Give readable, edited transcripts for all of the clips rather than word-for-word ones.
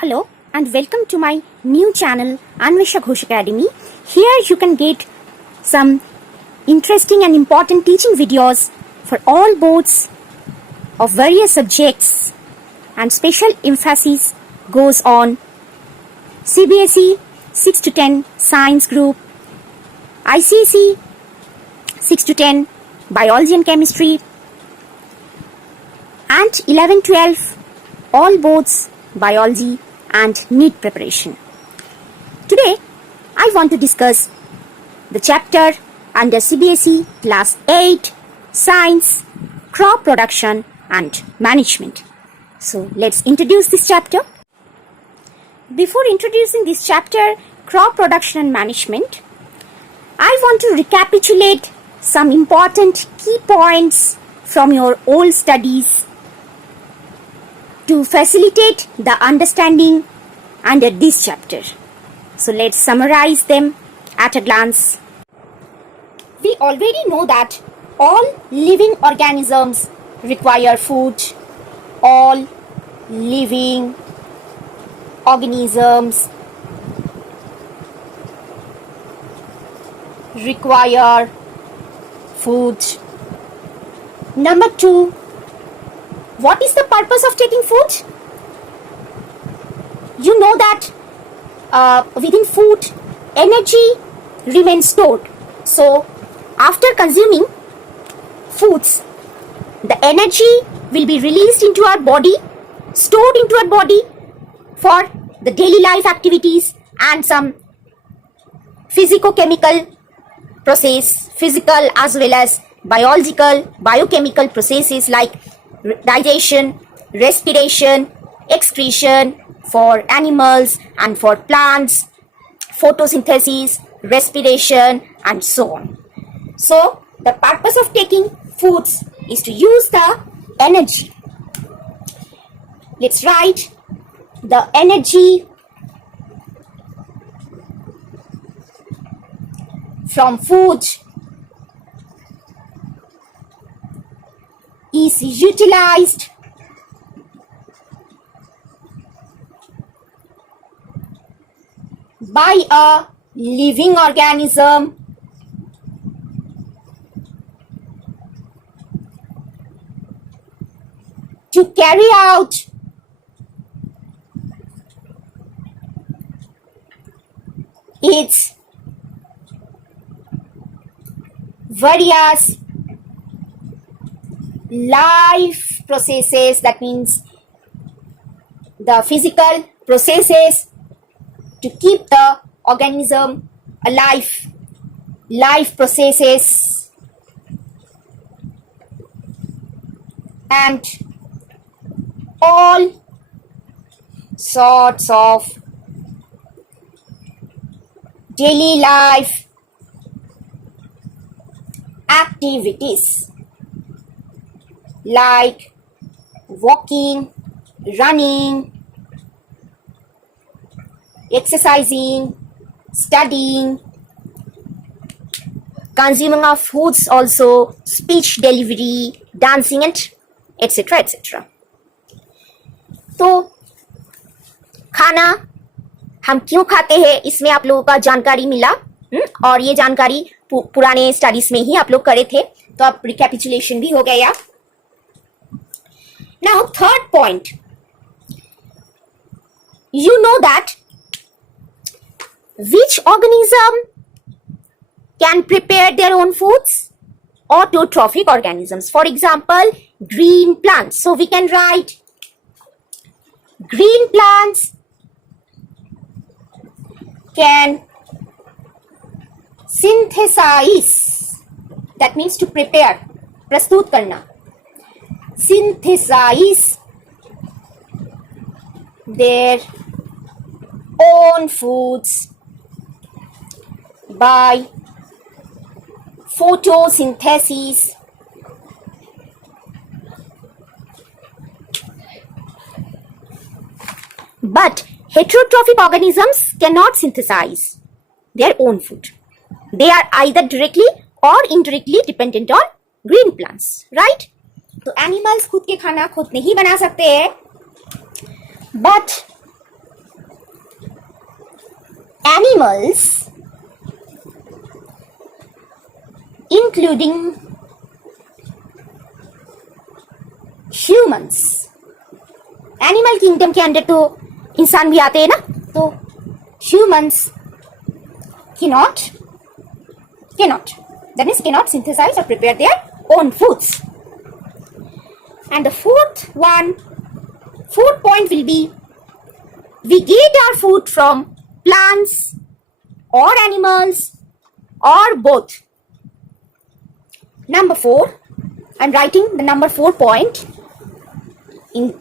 Hello and welcome to my new channel Anwesha Ghosh Academy. Here you can get some interesting and important teaching videos for all boards of various subjects, and special emphasis goes on CBSE 6 to 10 Science Group, ICSE 6 to 10 Biology and Chemistry, and 11-12 all boards Biology and NEET preparation. Today, I want to discuss the chapter under CBSE Class 8 Science, Crop Production and Management. So, let's introduce this chapter. Before introducing this chapter, Crop Production and Management, I want to recapitulate some important key points from your old studies to facilitate the understanding under this chapter. So let's summarize them at a glance. We already know that all living organisms require food. All living organisms require food. Number 2, what is the purpose of taking food? You know that within food, energy remains stored. So, after consuming foods, the energy will be released into our body, stored into our body for the daily life activities and some physico-chemical process, physical as well as biological, biochemical processes like digestion, respiration, excretion for animals and for plants, photosynthesis, respiration and so on. So, the purpose of taking foods is to use the energy. Let's write the energy from food is utilized by a living organism to carry out its various life processes, that means the physical processes to keep the organism alive, life processes and all sorts of daily life activities like walking, running, exercising, studying, consuming of foods also, speech delivery, dancing and etc. etc. तो खाना हम क्यों खाते हैं इसमें आप लोगों का जानकारी मिला, और ये जानकारी पुराने स्टडीज में ही आप लोग करे थे, तो अब रिकैपिचुलेशन भी हो गया. Now, third point, you know that which organism can prepare their own foods? Autotrophic organisms. For example, green plants. So, we can write green plants can synthesize, that means to prepare, प्रस्तुत करना, synthesize their own foods by photosynthesis. But heterotrophic organisms cannot synthesize their own food. They are either directly or indirectly dependent on green plants, right? तो एनिमल्स खुद के खाना खुद नहीं बना सकते हैं, but animals, including humans. Animal kingdom के अंदर तो इंसान भी आते हैं ना, तो humans cannot that means cannot synthesize or prepare their own foods. And the fourth point will be, we get our food from plants or animals or both. Number 4, I'm writing the number 4 point in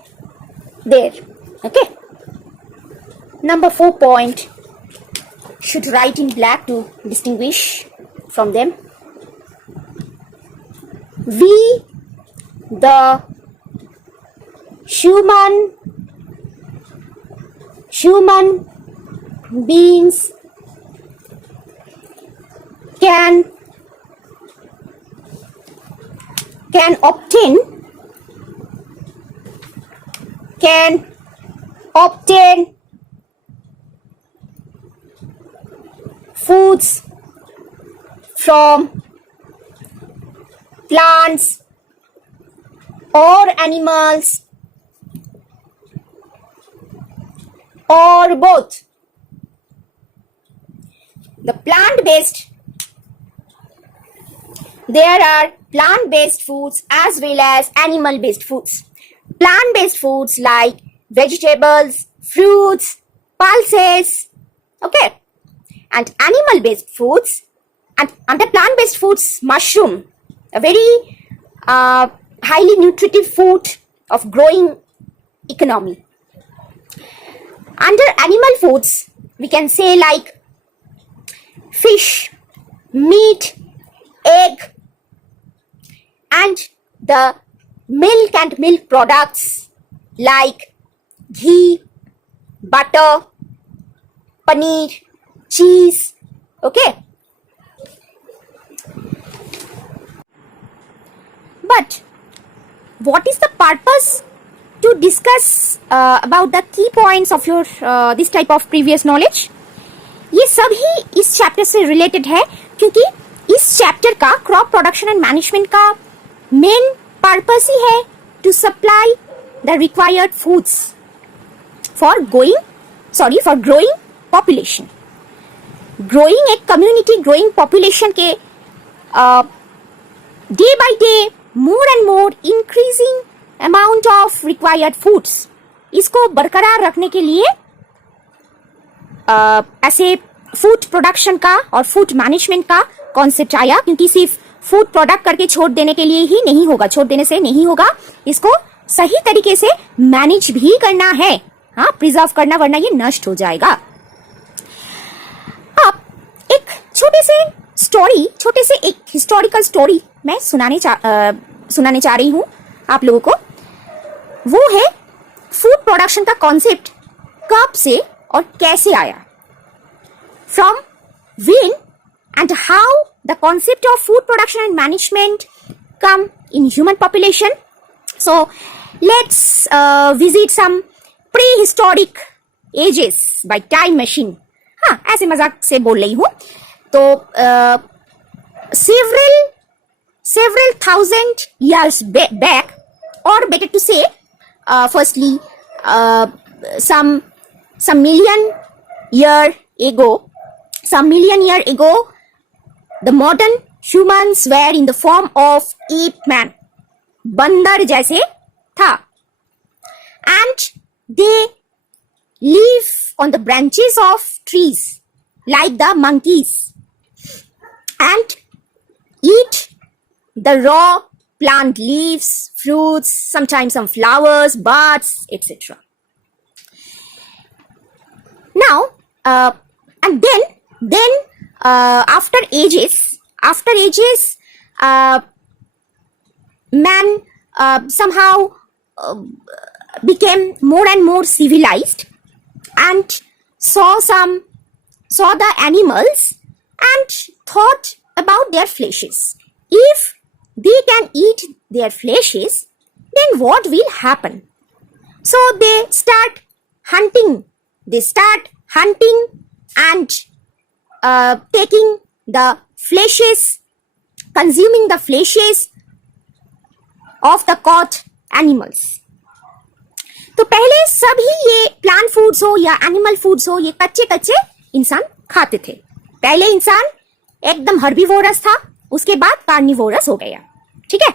there. Okay, number 4 point should write in black to distinguish from them. We, the human beings, can obtain foods from plants or animals or both. There are plant-based foods as well as animal-based foods. Plant-based foods like vegetables, fruits, pulses, okay, and animal-based foods, and under plant-based foods, mushroom, a very highly nutritive food of growing economy. Under animal foods, we can say like fish, meat, egg, and the milk and milk products like ghee, butter, paneer, cheese, okay. But what is the purpose to discuss about the key points of your this type of previous knowledge? ये सभी इस चैप्टर से रिलेटेड है, क्योंकि इस chapter का crop production and management का main purpose ही है to supply the required foods for growing population. Growing एक कम्युनिटी, ग्रोइंग पॉपुलेशन के day by day more and more increasing amount of required foods, इसको बरकरार रखने के लिए ऐसे फूड प्रोडक्शन का और फूड मैनेजमेंट का कॉन्सेप्ट आया, क्योंकि सिर्फ फूड प्रोडक्ट करके छोड़ देने के लिए ही नहीं होगा, छोड़ देने से नहीं होगा, इसको सही तरीके से मैनेज भी करना है, हाँ, प्रिजर्व करना, वरना ये नष्ट हो जाएगा. अब एक छोटे से एक हिस्टोरिकल स्टोरी मैं सुनाने चाह रही हूँ आप लोगों को. वो है फूड प्रोडक्शन का कॉन्सेप्ट कब से और कैसे आया. From when and how the concept of food production and management come in human population. So let's visit some prehistoric ages by time machine. हाँ, ऐसे मजाक से बोल रही हूँ. तो several thousand years back, or better to say, firstly, some million year ago, the modern humans were in the form of ape man, बंदर जैसे था, and they live on the branches of trees like the monkeys and eat the raw plant leaves, fruits, sometimes some flowers, buds, etc. Now, and then after ages, man somehow became more and more civilized and saw the animals and thought about their fleshes. If they can eat their fleshes, then what will happen? So they start hunting and taking the fleshes, consuming the fleshes of the caught animals. तो पहले सभी ये plant foods हो या animal foods हो, ये कच्चे कच्चे इंसान खाते थे. पहले इंसान एकदम हर्बीवोरस था, उसके बाद कार्निवोरस हो गया. ठीक है,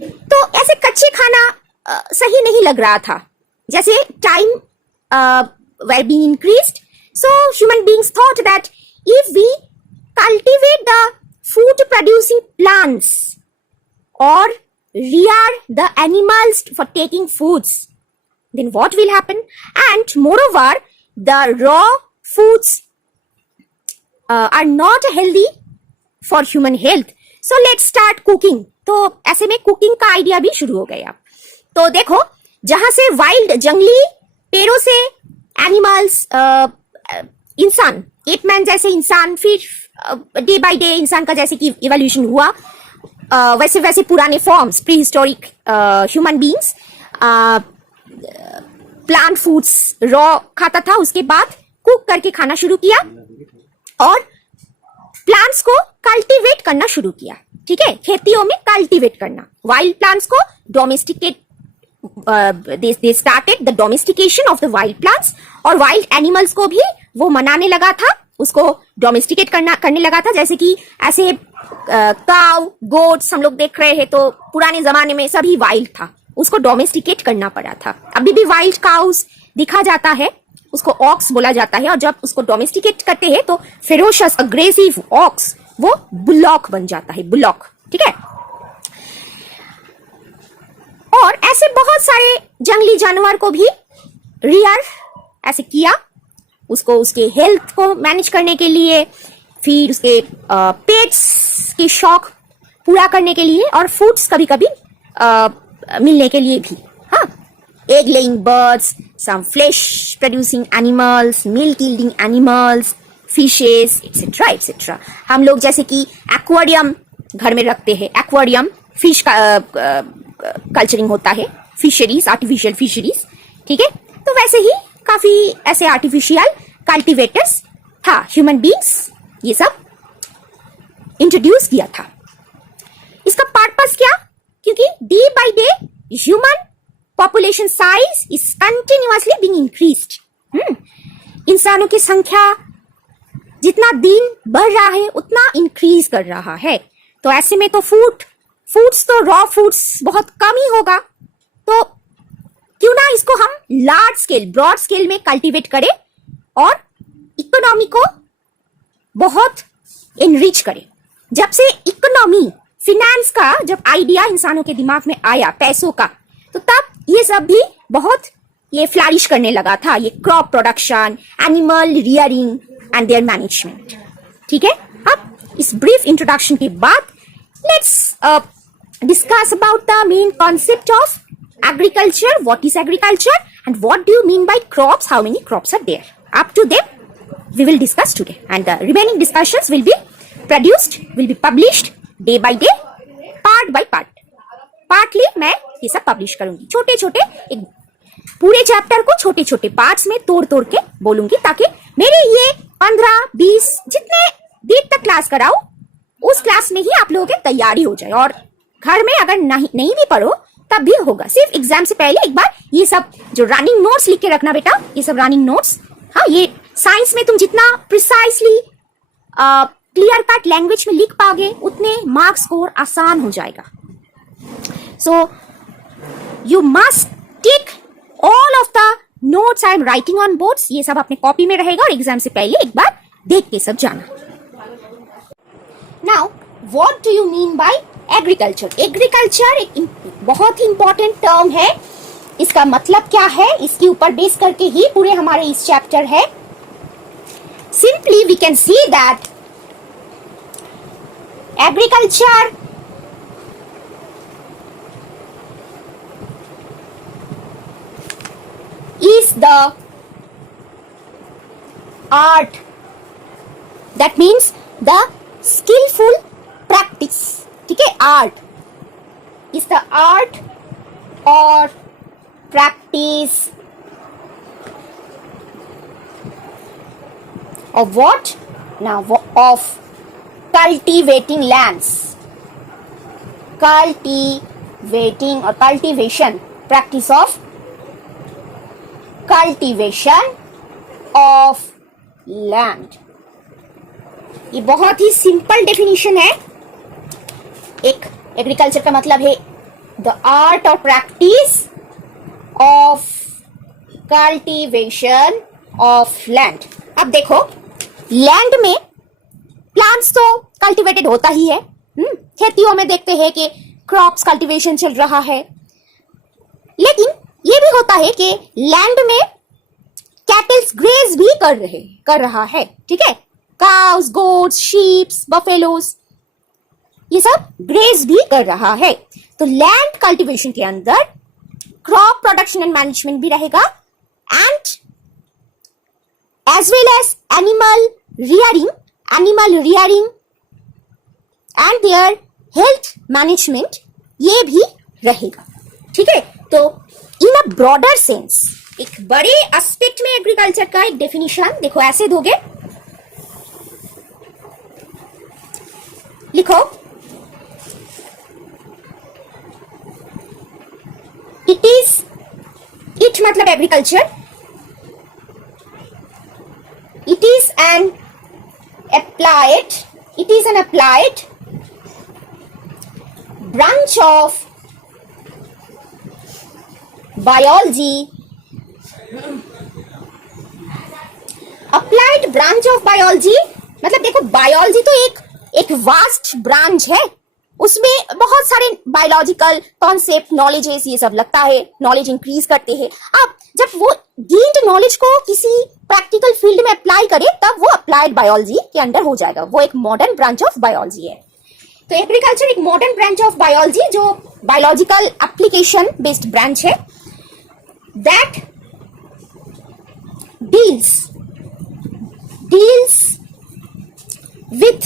तो ऐसे कच्चे खाना सही नहीं लग रहा था. जैसे time were being increased, so human beings thought that if we cultivate the food producing plants or rear the animals for taking foods, then what will happen? And moreover, the raw foods are not healthy for human health. So let's start cooking. तो ऐसे में कुकिंग का आइडिया भी शुरू हो गया. तो देखो, जहां से वाइल्ड जंगली पेड़ों से एनिमल्स, इंसान, एपमैन जैसे इंसान, फिर डे बाय डे इंसान का जैसे कि इवोल्यूशन हुआ, वैसे वैसे पुराने forms, pre historic human beings plant foods raw खाता था, उसके बाद कुक करके खाना शुरू किया और प्लांट्स को कल्टीवेट करना शुरू किया. ठीक है, खेतियों में कल्टीवेट करना. वाइल्ड प्लांट्स को domesticate, they started the domestication of the wild plants, और वाइल्ड एनिमल्स को भी वो मनाने लगा था, उसको डोमेस्टिकेट करने लगा था. जैसे कि ऐसे काउ, गोट्स हम लोग देख रहे हैं, तो पुराने जमाने में सभी वाइल्ड था, उसको डोमेस्टिकेट करना पड़ा था. अभी भी वाइल्ड काउस दिखा जाता है, उसको ऑक्स बोला जाता है, और जब उसको डोमेस्टिकेट करते हैं तो फेरोशियस अग्रेसिव ऑक्स वो बुलॉक बन जाता है, बुलॉक. ठीक है, और ऐसे बहुत सारे जंगली जानवर को भी रियर ऐसे किया, उसको उसके हेल्थ को मैनेज करने के लिए, फिर उसके पेट्स के शौक पूरा करने के लिए, और फूड्स कभी कभी मिलने के लिए भी. हाँ, egg laying birds, some flesh producing animals, milk yielding animals, fishes, etcetera etcetera. हम लोग जैसे कि एक्वेरियम घर में रखते हैं, एक्वेरियम फिश का कल्चरिंग होता है, फिशरीज, आर्टिफिशियल फिशरीज. ठीक है, तो वैसे ही काफी ऐसे आर्टिफिशियल कल्टिवेटर्स था, ह्यूमन बींग्स ये सब इंट्रोड्यूस किया था. इसका पर्पस क्या? क्योंकि day by day human population size is continuously being increased. इंसानों की संख्या जितना दिन बढ़ रहा है उतना इंक्रीज कर रहा है. तो ऐसे में तो फूड्स तो रॉ फूड्स बहुत कम ही होगा. तो क्यों ना इसको हम लार्ज स्केल, ब्रॉड स्केल में कल्टीवेट करें और इकोनॉमी को बहुत एनरिच करें. जब से इकोनॉमी, फिनेंस का जब आइडिया इंसानों के दिमाग में आया, पैसों का, तो तब ये सब भी बहुत ये फ्लरिश करने लगा था. ये crop production, animal rearing and there management. ठीक है, अब इस ब्रीफ इंट्रोडक्शन के बाद let's discuss about the main concept of agriculture. What is agriculture and what do you mean by crops? How many crops are there? Up to them we will discuss today, and the remaining discussions will be published day by day, part by part. Partly मैं ये सब पब्लिश करूंगी, छोटे छोटे, एक पूरे चैप्टर को छोटे छोटे पार्ट्स में तोड़ तोड़ के बोलूंगी, ताकि मेरे ये 15-20 जितने देर तक क्लास कराऊं, उस क्लास में ही आप लोगों की तैयारी हो जाए. और घर में अगर नहीं भी पढ़ो तब भी होगा. सिर्फ एग्जाम से पहले एक बार ये सब जो रनिंग नोट्स लिख के रखना बेटा, ये सब रनिंग नोट्स. हाँ, ये साइंस में तुम जितना प्रिसाइसली क्लियर कट लैंग्वेज में लिख पाओगे उतने मार्क्स स्कोर आसान हो जाएगा. So you must take all of the notes I am writing on boards. ये सब अपने कॉपी में रहेगा और एग्जाम से पहले एक बार देख के सब जाना. Now what do you mean by agriculture? Agriculture एक बहुत ही इंपॉर्टेंट टर्म है. इसका मतलब क्या है, इसके ऊपर बेस करके ही पूरे हमारे इस चैप्टर है. Simply we can see that agriculture is the art, that means the skillful practice. ठीक है, art is the art or practice of what? now of cultivating lands. Cultivating or cultivation, practice of cultivation of land. ये बहुत ही simple definition है. एक एग्रीकल्चर का मतलब है the art और practice of cultivation of land. अब देखो, लैंड में प्लांट्स तो कल्टीवेटेड होता ही है. खेतियों में देखते हैं कि क्रॉप्स कल्टीवेशन चल रहा है, लेकिन ये भी होता है कि लैंड में कैटल्स ग्रेज भी कर रहा है. ठीक है, काउस, गोट्स, शीप्स, बफेलोस, ये सब ग्रेज भी कर रहा है. तो लैंड कल्टीवेशन के अंदर क्रॉप प्रोडक्शन एंड मैनेजमेंट भी रहेगा, and as well as animal rearing and their health management, ये भी रहेगा. ठीक है, तो इन अ ब्रॉडर सेंस, एक बड़े एस्पेक्ट में एग्रीकल्चर का एक डेफिनेशन देखो ऐसे दोगे. लिखो, इट मतलब agriculture, it is an applied branch of biology. Applied branch of biology मतलब देखो, बायोलॉजी तो एक वास्ट ब्रांच है, उसमें बहुत सारे बायोलॉजिकल कॉन्सेप्ट, नॉलेजेस, ये सब लगता है, नॉलेज इंक्रीज करते हैं. अब जब वो गेन्ड नॉलेज को किसी प्रैक्टिकल फील्ड में अप्लाई करे, तब वो अप्लाइड बायोलॉजी के अंडर हो जाएगा. वो एक मॉडर्न ब्रांच ऑफ बायोलॉजी है. तो एग्रीकल्चर एक मॉडर्न ब्रांच ऑफ बायोलॉजी जो बायोलॉजिकल एप्लीकेशन बेस्ड ब्रांच है, that deals with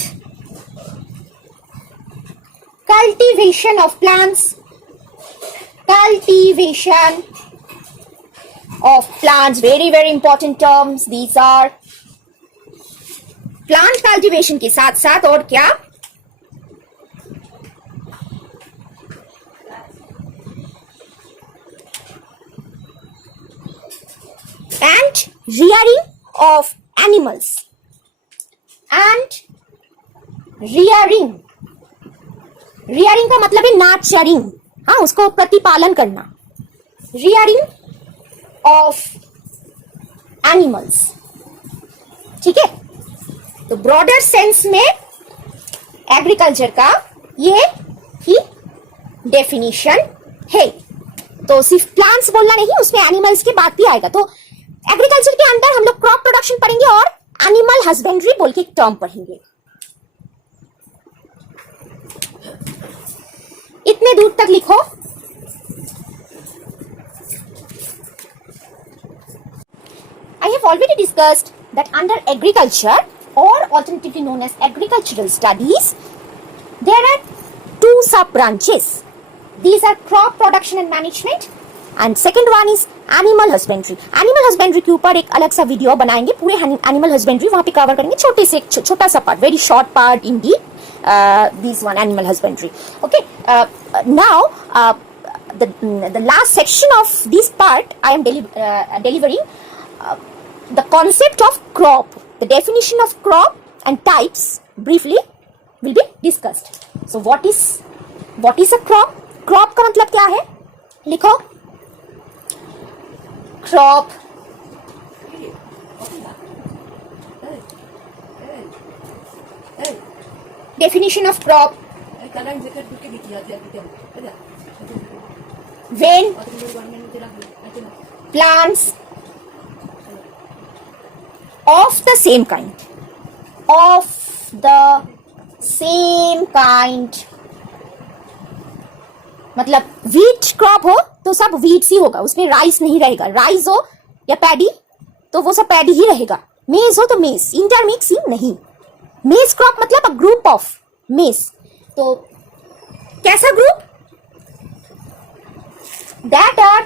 cultivation of plants, very important terms. These are plant cultivation के साथ साथ और क्या, and rearing of animals, and rearing का मतलब है nurturing, हाँ, उसको प्रतिपालन करना. rearing of animals. ठीक है, तो ब्रॉडर सेंस में एग्रीकल्चर का ये ही डेफिनेशन है. तो सिर्फ प्लांट्स बोलना नहीं, उसमें एनिमल्स की बात भी आएगा. तो एग्रीकल्चर के अंदर हम लोग क्रॉप प्रोडक्शन पढ़ेंगे और एनिमल हस्बेंड्री बोल के एक टर्म पढ़ेंगे. इतने दूर तक लिखो. I have already discussed that under agriculture, or alternatively known as agricultural studies, there are two sub branches. These are crop production and management, and second one is animal husbandry. Animal husbandry के ऊपर एक अलग सा वीडियो बनाएंगे, पूरे animal husbandry वहां पे कवर करेंगे, छोटा सा part, very short part indeed. This one, animal husbandry. Okay, now the last section of this part I am delivering the concept of crop, the definition of crop and types briefly will be discussed. So what is a crop? Crop का मतलब क्या है? लिखो, crop definition of crop: when plants of the same kind, मतलब wheat crop हो तो सब व्हीट ही होगा, उसमें राइस नहीं रहेगा. राइस हो या पैडी तो वो सब पैडी ही रहेगा. मेज हो तो मेज, इंटरमिक्सिंग नहीं. मेज क्रॉप मतलब अ ग्रुप ऑफ मेज. तो कैसा group? That are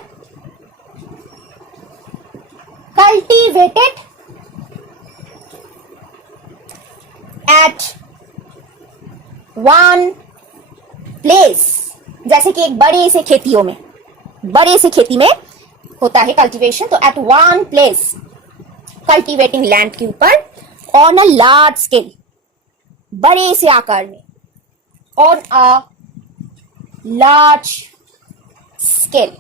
at one place, जैसे कि एक बड़े से खेती में होता है कल्टीवेशन, तो at one place cultivating land के ऊपर ऑन अ लार्ज स्केल, बड़े से आकार में, on a large scale.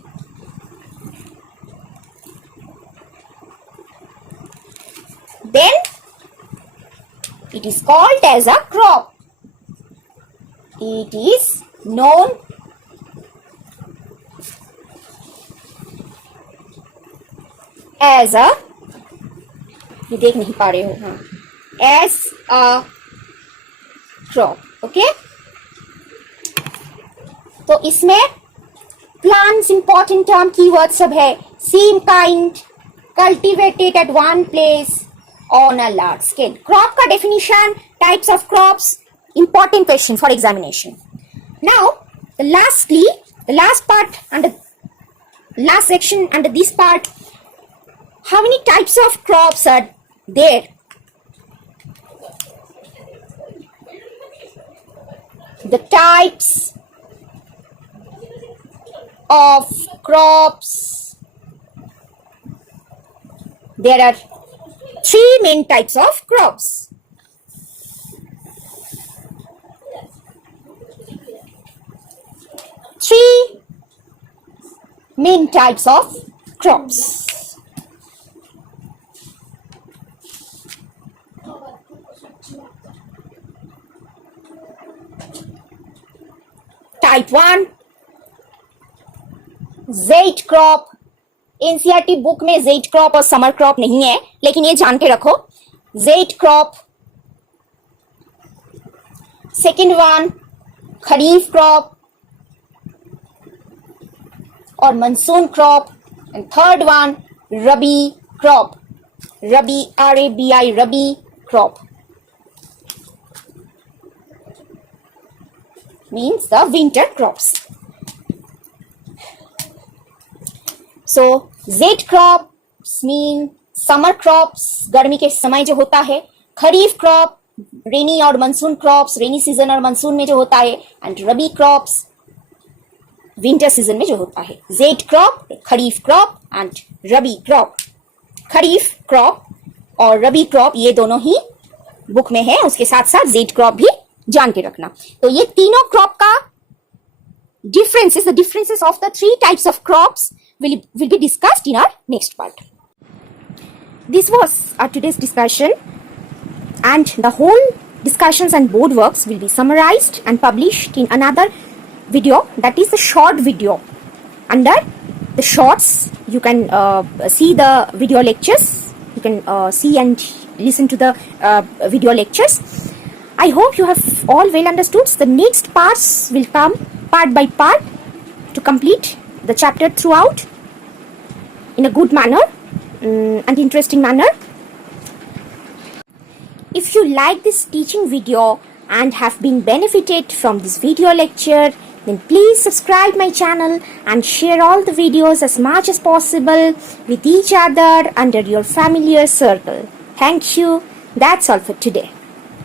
Then it is called as a crop. It is known as a, ये देख नहीं पा रहे हो, हाँ, as a crop. ओके, तो इसमें plants important term keyword सब है. Same kind, cultivated at one place on a large scale. Crop का definition, types of crops, important question for examination. Now, lastly, the last part and the last section under this part, how many types of crops are there? The types of crops. There are three main types of crops. Three main types of crops. Type 1, VIII crop. NCERT book में VIII crop और summer crop नहीं है, लेकिन ये जान के रखो, VIII crop. Second one खरीफ क्रॉप और monsoon crop. And third one rabi क्रॉप. रबी, RABI, rabi crop means the winter crops. So VIII crops mean summer crops, गर्मी के समय जो होता है. खरीफ क्रॉप, रेनी और मानसून क्रॉप्स, रेनी सीजन और मानसून में जो होता है. एंड रबी क्रॉप्स, विंटर सीजन में जो होता है. VIII crop, kharif crop and रबी क्रॉप. खरीफ क्रॉप और रबी क्रॉप ये दोनों ही बुक में है, उसके साथ साथ VIII क्रॉप भी जान के रखना. तो ये तीनों क्रॉप का differences, the differences of the three types of crops will be discussed in our next part. This was our today's discussion, and the whole discussions and board works will be summarized and published in another video, that is the short video. Under the shorts you can see the video lectures, you can see and listen to the video lectures. I hope you have all well understood. The next parts will come part by part to complete the chapter throughout in a good manner and interesting manner. If you like this teaching video and have been benefited from this video lecture, then please subscribe my channel and share all the videos as much as possible with each other under your familiar circle. Thank you. That's all for today.